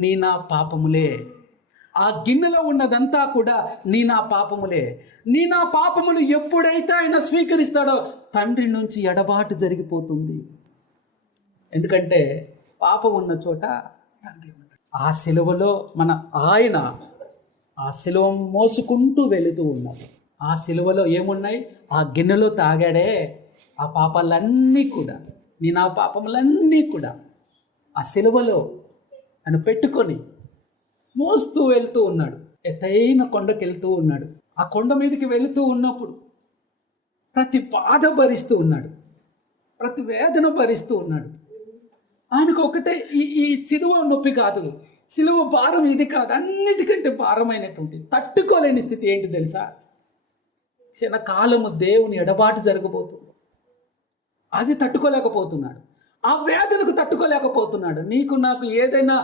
నీ నా పాపములే. ఆ గిన్నెలో ఉన్నదంతా కూడా నీ నా పాపములే. నీ నా పాపములు ఎప్పుడైతే ఆయన స్వీకరిస్తాడో తండ్రి నుంచి ఎడబాటు జరిగిపోతుంది. ఎందుకంటే పాపం ఉన్న చోట తండ్రి ఉన్నాడు. ఆ సిలువలో ఆయన ఆ సిలువ మోసుకుంటూ వెళుతూ ఉన్నాడు. ఆ సిలువలో ఏమున్నాయి? ఆ గిన్నెలో తాగాడే ఆ పాపాలన్నీ కూడా, నీ నా పాపములన్నీ కూడా ఆ సిలువలో ఆయన పెట్టుకొని మోస్తూ వెళ్తూ ఉన్నాడు. ఎత్తైన కొండకి వెళ్తూ ఉన్నాడు. ఆ కొండ మీదకి వెళుతూ ఉన్నప్పుడు ప్రతి బాధ భరిస్తూ ఉన్నాడు, ప్రతి వేదన భరిస్తూ ఉన్నాడు. ఆయనకు ఒకటే ఈ సిలువ నొప్పి కాదు, సిలువ భారం ఇది కాదు, అన్నిటికంటే భారమైనటువంటి తట్టుకోలేని స్థితి ఏంటి తెలుసా? క్షణకాలము దేవుని ఎడబాటు జరగబోతుంది. అది తట్టుకోలేకపోతున్నాడు. ఆ వేదనకు తట్టుకోలేకపోతున్నాడు. నీకు నాకు ఏదైనా